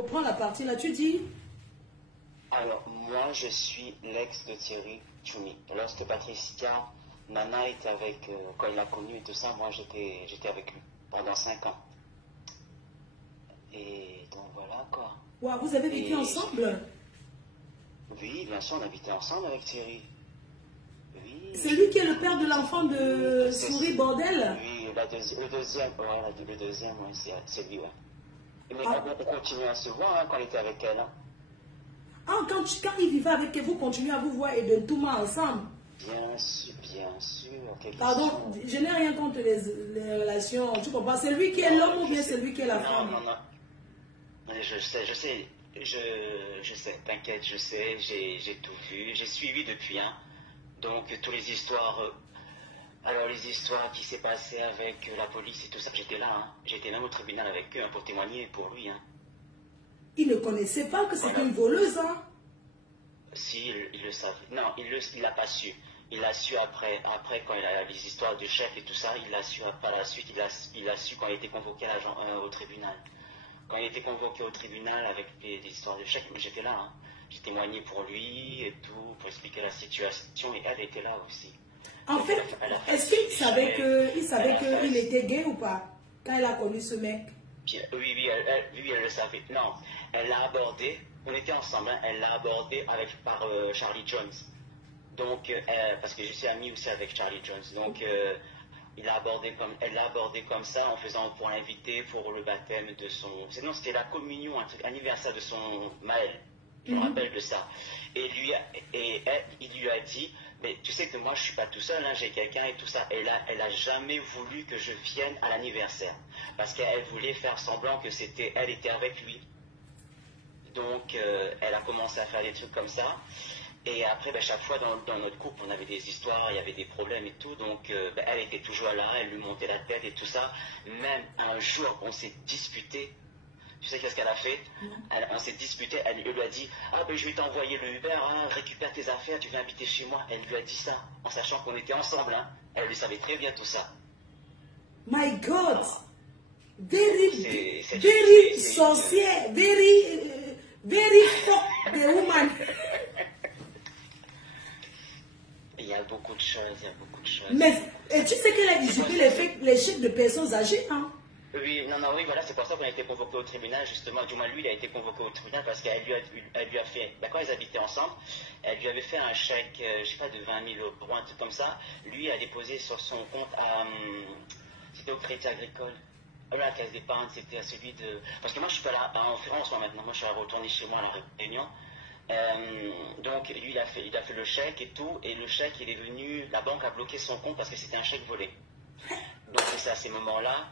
Reprends la partie là, tu dis. Alors, moi, je suis l'ex de Thierry Tchoumi. Lorsque Patricia Nana était avec, quand il l'a connu et tout ça, moi, j'étais avec lui pendant 5 ans. Et donc, voilà, quoi. Ouais, vous avez vécu ensemble? Oui, bien sûr, on habitait ensemble avec Thierry. Oui. C'est lui qui est le père de l'enfant de Souris Bordel? Oui, le deuxième, ouais, c'est lui, ouais. Mais Ah. on continue à se voir hein, quand il était avec elle. Hein. Ah, quand il vivait avec elle, vous continuez à vous voir et de tout mal ensemble? Bien sûr, bien sûr. Pardon, je n'ai rien contre les relations, tu comprends? C'est lui qui est l'homme ou bien c'est lui qui est la femme? Non. Je sais, t'inquiète, je sais, j'ai tout vu, j'ai suivi depuis, hein. Donc, toutes les histoires, alors les histoires qui s'est passées avec la police et tout ça, j'étais là, hein. J'étais même au tribunal avec eux hein, pour témoigner pour lui, hein. Il ne connaissait pas que c'était voilà. une voleuse, hein? Si, il le savait. Non, il l'a pas su. Il l'a su après quand il a les histoires de chef et tout ça, il l'a su par la suite, il a su quand il était convoqué au tribunal. Quand il était convoqué au tribunal avec des histoires de chèques, mais j'étais là, hein. J'ai témoigné pour lui et tout, pour expliquer la situation, et elle était là aussi. En donc fait, est-ce qu'il savait qu'il était gay ou pas, quand elle a connu ce mec? Oui, elle le savait. Non, elle l'a abordé, on était ensemble, hein, elle l'a abordé par Charlie Jones. Donc, parce que je suis ami aussi avec Charlie Jones, donc... elle l'a abordé comme ça en faisant pour l'inviter pour le baptême de son... Non, c'était la communion, anniversaire de son Maël. Je me rappelle de ça. Et il lui a dit, mais tu sais que moi je suis pas tout seul, hein, j'ai quelqu'un et tout ça. Et là, elle a jamais voulu que je vienne à l'anniversaire. Parce qu'elle voulait faire semblant que elle était avec lui. Donc, elle a commencé à faire des trucs comme ça. Et après, chaque fois dans notre couple, on avait des histoires, il y avait des problèmes et tout. Donc, elle était toujours là, elle lui montait la tête et tout ça. Même un jour, on s'est disputé. Tu sais qu'est-ce qu'elle a fait? On s'est disputé, elle lui a dit « Ah, je vais t'envoyer le Uber, hein, récupère tes affaires, tu viens habiter chez moi. » Elle lui a dit ça, en sachant qu'on était ensemble. Hein. Elle le savait très bien tout ça. My God! Very sorcière, very fuck the woman. Il y a beaucoup de choses, Mais tu sais qu'elle a usurpé les chèques de personnes âgées, hein? Oui, oui, voilà, c'est pour ça qu'on a été convoqué au tribunal, justement. Du moins, lui, il a été convoqué au tribunal parce qu'elle lui a fait, quand ils habitaient ensemble, elle lui avait fait un chèque, je sais pas, de 20 000 euros, un truc comme ça. Lui a déposé sur son compte c'était au Crédit Agricole. La caisse d'épargne, c'était à celui de... Parce que moi, je suis pas là en France, maintenant. Moi, je suis retourné chez moi à la Réunion. Donc, lui, il a fait le chèque et tout. Et le chèque, il est venu... La banque a bloqué son compte parce que c'était un chèque volé. Donc, c'est à ces moments-là,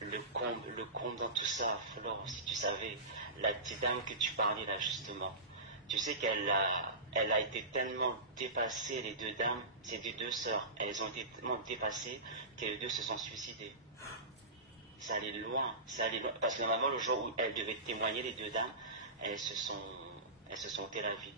le comble dans tout ça, Flore, si tu savais, la petite dame que tu parlais là, justement. Tu sais qu'elle a été tellement dépassée, les deux dames, c'est des deux sœurs. Elles ont été tellement dépassées que les deux se sont suicidées. Ça allait loin, parce que normalement le jour où elles devaient témoigner, les deux dames, elles se sont ôtées la vie.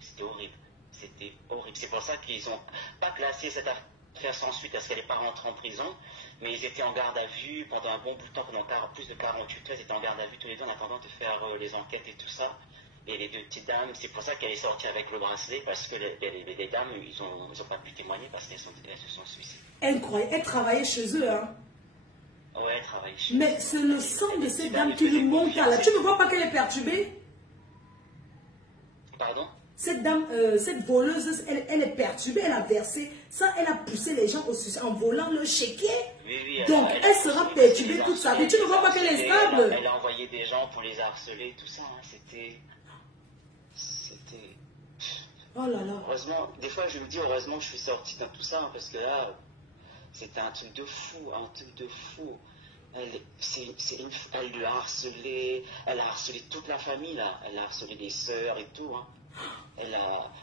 C'était horrible, c'est pour ça qu'ils n'ont pas classé cette affaire sans suite, parce qu'elle n'est pas rentrée en prison, mais ils étaient en garde à vue pendant un bon bout de temps, pendant plus de 48 heures, ils étaient en garde à vue tous les deux en attendant de faire les enquêtes et tout ça. Et les deux petites dames, c'est pour ça qu'elle est sortie avec le bracelet, parce que les dames, ils ont pas pu témoigner parce qu'elles se sont suicidées. Incroyable, elle travaillait chez eux, hein? Ouais, elle travaille chez eux. Mais c'est le sang de cette dame qui lui monte à la... Tu ne vois pas qu'elle est perturbée? Pardon? Cette dame, cette voleuse, elle est perturbée, elle a versé. Ça, elle a poussé les gens au suicide en volant le chéquier. Oui, donc, elle sera perturbée toute sa vie. Tu ne vois pas qu'elle est stable? Elle a envoyé des gens pour les harceler, tout ça. Hein. C'était... Oh là là. Heureusement, des fois, je me dis, heureusement que je suis sorti dans tout ça, hein, parce que là, c'était un truc de fou, Elle lui a harcelé, elle a harcelé toute la famille, là. Elle a harcelé les sœurs et tout, hein.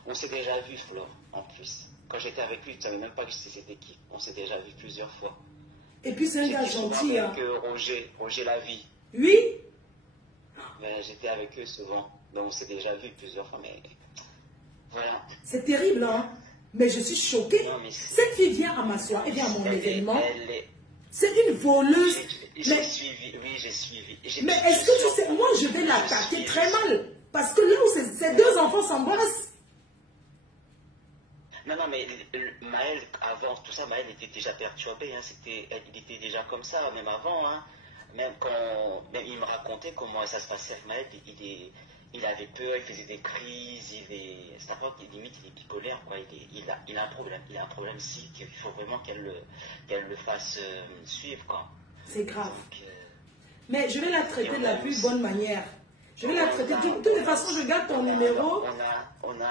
On s'est déjà vu, Flore, en plus. Quand j'étais avec lui, tu ne savais même pas que c'était qui. On s'est déjà vu plusieurs fois. Et puis c'est un gars gentil, hein. Avec Roger Lavie. Oui. Ben, j'étais avec eux souvent. Donc on s'est déjà vu plusieurs fois, mais... Voilà. C'est terrible, hein. Mais je suis choquée. Cette fille vient à m'asseoir, elle vient à mon événement. C'est une voleuse. J'ai suivi, oui, j'ai suivi. Mais est-ce que tu sais, moi je vais l'attaquer très mal. Parce que là où ces deux enfants s'embrassent. Non, non, mais Maël, avant tout ça, Maël était déjà perturbé. Hein, il était déjà comme ça, même avant. Hein, même il me racontait comment ça se passait avec Maël. Il avait peur, il faisait des crises. C'est un peu limite, il est bipolaire. Quoi, il a un problème. Il a un problème si qu'il faut vraiment qu'elle le fasse suivre. Quoi. C'est grave. Donc, mais je vais la traiter de la plus bonne manière. Je vais la traiter. De toute façon, je garde ton numéro. On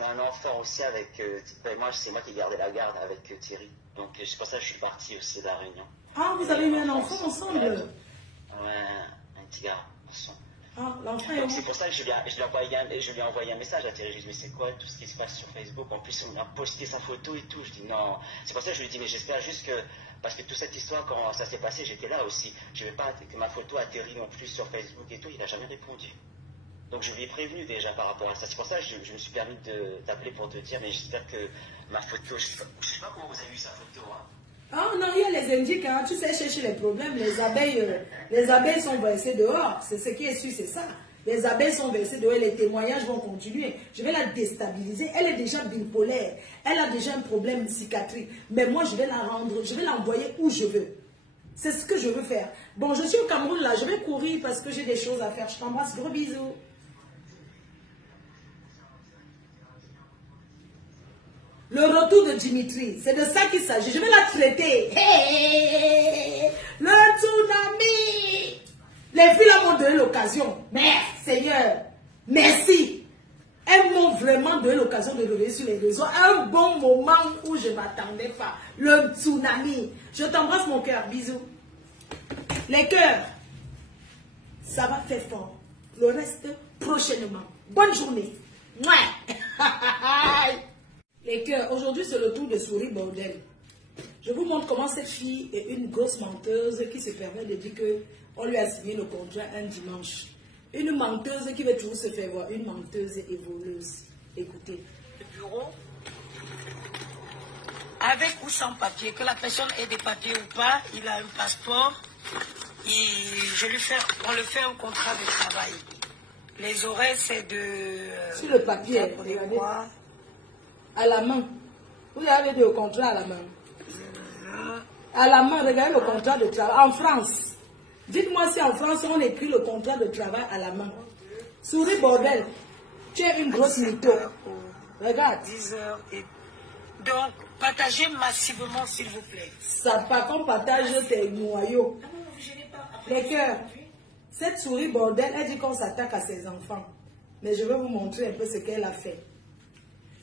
a un enfant aussi avec. C'est moi qui gardais la garde avec Thierry. Donc c'est pour ça que je suis parti aussi de la Réunion. Ah, vous avez eu un enfant ensemble? Ouais, un petit gars ensemble. Ah, l'enfant est donc c'est pour ça que je lui ai envoyé un message à Thierry. Je lui ai dit, mais c'est quoi tout ce qui se passe sur Facebook? En plus, on a posté sa photo et tout. Je dis non. C'est pour ça que je lui ai dit, mais j'espère juste que. Parce que toute cette histoire, quand ça s'est passé, j'étais là aussi. Je ne veux pas que ma photo atterrit non plus sur Facebook et tout. Il n'a jamais répondu. Donc je lui ai prévenu déjà par rapport à ça. C'est pour ça que je me suis permis de t'appeler pour te dire, mais j'espère que ma photo, je sais pas comment vous avez eu sa photo. Hein. Ah non, il y a les indiques, hein. Tu sais chercher les problèmes. Les abeilles sont versées dehors. C'est ce qui est sûr, c'est ça. Les abeilles sont versées dehors et les témoignages vont continuer. Je vais la déstabiliser. Elle est déjà bipolaire. Elle a déjà un problème psychiatrique. Mais moi, je vais la rendre, je vais l'envoyer où je veux. C'est ce que je veux faire. Bon, je suis au Cameroun là. Je vais courir parce que j'ai des choses à faire. Je t'embrasse. Gros bisous. Le retour de Dimitri, c'est de ça qu'il s'agit. Je vais la traiter. Hey, le tsunami. Les filles là m'ont donné l'occasion. Mais Seigneur, merci. Elles m'ont vraiment donné l'occasion de revenir sur les réseaux. Un bon moment où je ne m'attendais pas. Le tsunami. Je t'embrasse mon cœur. Bisous. Les cœurs, ça va faire fort. Le reste, prochainement. Bonne journée. Mouais. Les cœurs, aujourd'hui c'est le tour de Souris Bordel. Je vous montre comment cette fille est une grosse menteuse qui se permet de dire qu'on lui a signé le contrat un dimanche. Une menteuse qui veut toujours se faire voir, une menteuse et voleuse. Écoutez. Le bureau, avec ou sans papier, que la personne ait des papiers ou pas, il a un passeport, on le fait un contrat de travail. Les horaires c'est de... Sur le papier, regardez. À la main. Vous avez le contrat à la main. À la main, regardez le contrat de travail. En France. Dites-moi si en France, on écrit le contrat de travail à la main. Souris Bordel. Tu es une grosse mytho. Regarde. 10 heures et... Donc, partagez massivement, s'il vous plaît. Ça, par contre, partage tes noyaux. Les cœurs. Cette Souris Bordel, elle dit qu'on s'attaque à ses enfants. Mais je vais vous montrer un peu ce qu'elle a fait.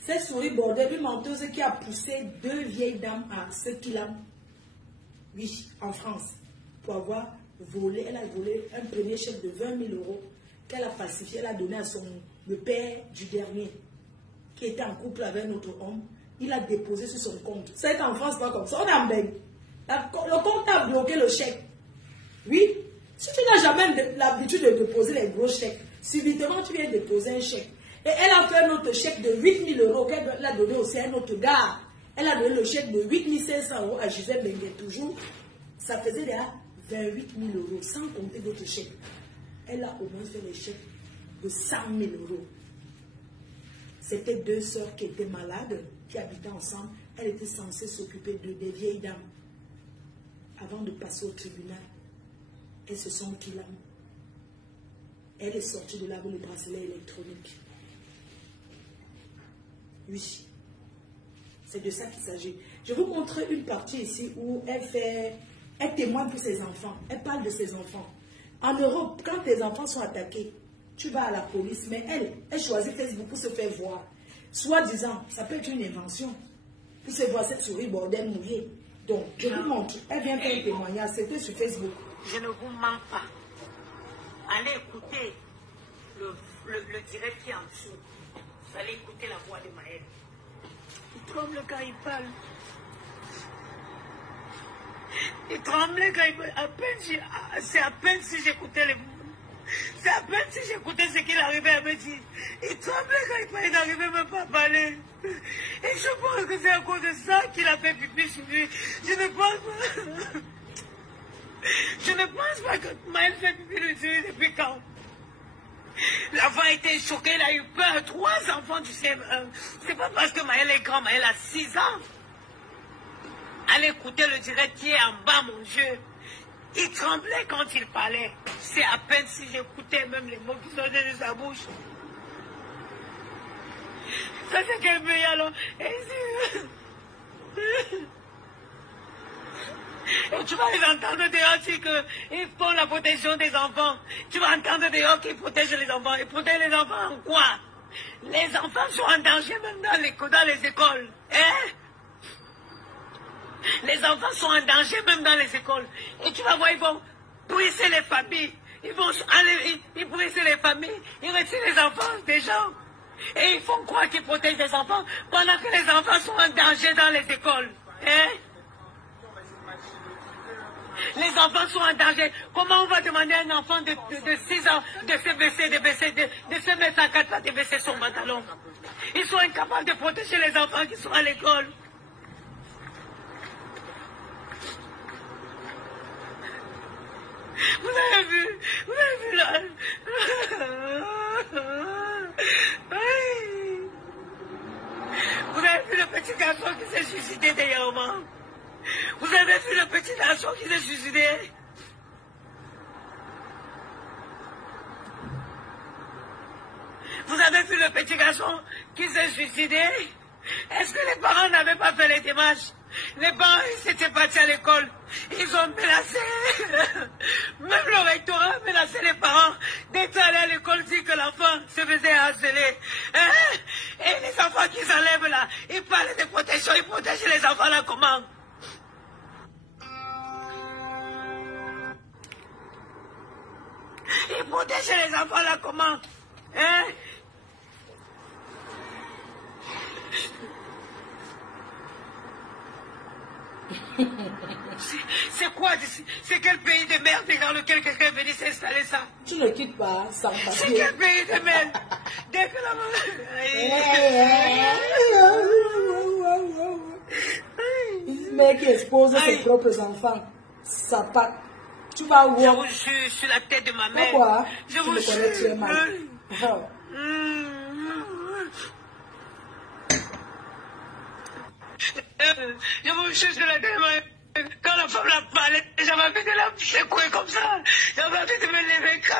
Cette Souris Bordel, une menteuse qui a poussé deux vieilles dames à ce qu'il a, oui, en France, pour avoir volé. Elle a volé un premier chèque de 20 000 euros qu'elle a falsifié. Elle a donné à le père du dernier, qui était en couple avec un autre homme. Il a déposé sur son compte. C'est qu'en France, pas comme ça. On est en baigne. Le compte a bloqué le chèque. Oui. Si tu n'as jamais l'habitude de déposer les gros chèques, subitement tu viens déposer un chèque. Et elle a fait un autre chèque de 8 000 euros qu'elle a donné aussi à un autre gars. Elle a donné le chèque de 8 500 euros à Gisèle Benguet toujours. Ça faisait déjà 28 000 euros, sans compter d'autres chèques. Elle a au moins fait les chèques de 100 000 euros. C'était deux sœurs qui étaient malades, qui habitaient ensemble. Elle était censée s'occuper des vieilles dames. Avant de passer au tribunal, elles se sont killées. Elle est sortie de là avec le bracelet électronique. Oui, c'est de ça qu'il s'agit. Je vais vous montrer une partie ici où elle témoigne pour ses enfants. Elle parle de ses enfants. En Europe, quand tes enfants sont attaqués, tu vas à la police, mais elle choisit Facebook pour se faire voir. Soi-disant, ça peut être une invention. Pour se voir cette Souris Bordel mouillée. Donc, je vous montre. Elle vient faire un témoignage. C'était sur Facebook. Je ne vous mens pas. Allez écouter le direct qui est en dessous. Vous allez écouter la voix de Maël. Il tremble quand il parle. Il tremblait quand il parle. C'est à peine si j'écoutais les mots. C'est à peine si j'écoutais ce qu'il arrivait à me dire. Il tremblait quand il parlait, il n'arrivait même pas à parler. Et je pense que c'est à cause de ça qu'il a fait pipi sur lui. Je ne pense pas. ne pense pas que Maël fait pipi dessus depuis quand? L'enfant a été choqué, il a eu peur. 3 enfants, tu sais. C'est pas parce que Maël est grand, Maël a 6 ans. Allez écouter le direct qui est en bas, mon Dieu. Il tremblait quand il parlait. C'est à peine si j'écoutais même les mots qui sortaient de sa bouche. Ça, c'est quel pays alors? Et tu vas les entendre dehors dire qu'ils font la protection des enfants. Tu vas entendre dehors qu'ils protègent les enfants. Ils protègent les enfants en quoi? Les enfants sont en danger même dans les écoles. Hein? Les enfants sont en danger même dans les écoles. Et tu vas voir, ils vont briser les familles. Ils vont aller, ils brisent les familles. Ils retirent les enfants des gens. Et ils font croire qu'ils protègent les enfants pendant que les enfants sont en danger dans les écoles. Hein? Les enfants sont en danger. Comment on va demander à un enfant de 6 ans de se baisser, de se mettre à 4 pattes, de baisser son pantalon? Ils sont incapables de protéger les enfants qui sont à l'école. Vous avez vu là. Vous avez vu le petit garçon qui s'est suicidé dernièrement? Vous avez vu le petit garçon qui s'est suicidé? Vous avez vu le petit garçon qui s'est suicidé? Est-ce que les parents n'avaient pas fait les démarches? Les parents, ils s'étaient partis à l'école. Ils ont menacé. Même le rectorat a menacé les parents d'être allés à l'école dire que l'enfant se faisait harceler. Hein? Et les enfants qu'ils enlèvent là, ils parlent de protection, ils protègent les enfants là comment? Ils protègent les enfants là comment? Hein? C'est quoi? C'est quel pays de merde dans lequel quelqu'un est venu s'installer ça? Tu ne quittes pas sans papier. C'est quel pays de merde? Dès que la mec qui expose ses propres enfants. Ça part. Tu vas voir. Je vous jure sur la tête de ma mère. Pourquoi? Je vous jure. Tu es mal. Je vous jure sur la tête de ma mère. Quand la femme l'a parlé, j'avais envie de la secouer comme ça. J'avais envie de me lever quand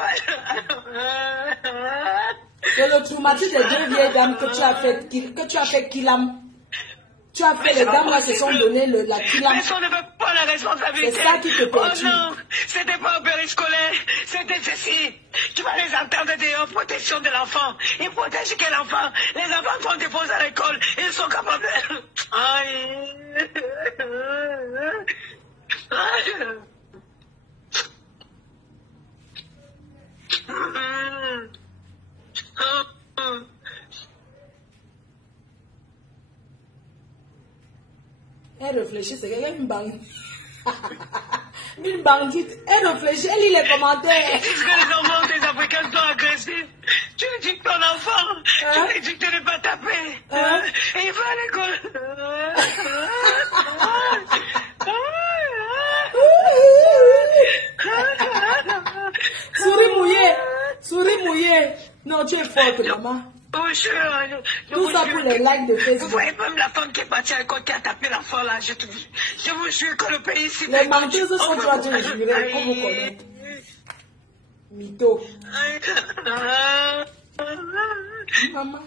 c'est le traumatisme des 2 vieilles dames que tu as fait Kilam. Tu as fait, les dames là se sont donné la Kilam. Personne ne veut pas la responsabilité. C'est ça qui te perturbe. Oh non, c'était pas un périscolaire, c'était ceci. Tu vas les entendre dehors, protection de l'enfant. Ils protègent quel enfant? Les enfants font des pauses à l'école, ils sont capables de... Aïe. Elle réfléchit, c'est quelqu'un une bandite. Une bandite. Elle réfléchit, elle lit les commentaires. Ils disent que les enfants des Africains sont agressifs. Tu lui dis que ton enfant, tu lui dis que tu ne pas taper. Et il va à l'école. Souris mouillée. Non, tu es forte, maman. Tout ça pour les likes de Facebook. Vous voyez même la femme qui est partie à l'école qui a tapé l'enfant là. Je vous jure que le pays ici... Les menteuses sont droits de jurer, on vous connaît. Mytho. Maman.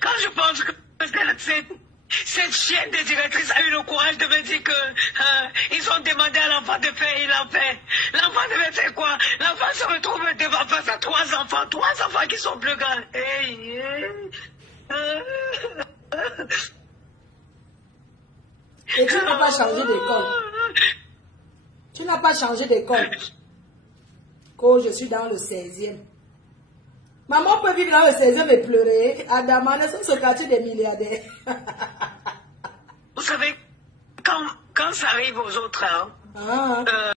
Quand je pense que cette chienne de directrice a eu le courage de me dire que ils ont demandé à l'enfant de faire, il en fait. L'enfant devait faire quoi? L'enfant se retrouve devant face à 3 enfants qui sont plus grands. Et tu n'as pas changé d'école. Tu n'as pas changé d'école. Quand je suis dans le 16e. Maman peut vivre dans le 16e et pleurer. À Damanes, c'est ce quartier des milliardaires. savez, quand ça arrive aux autres, hein,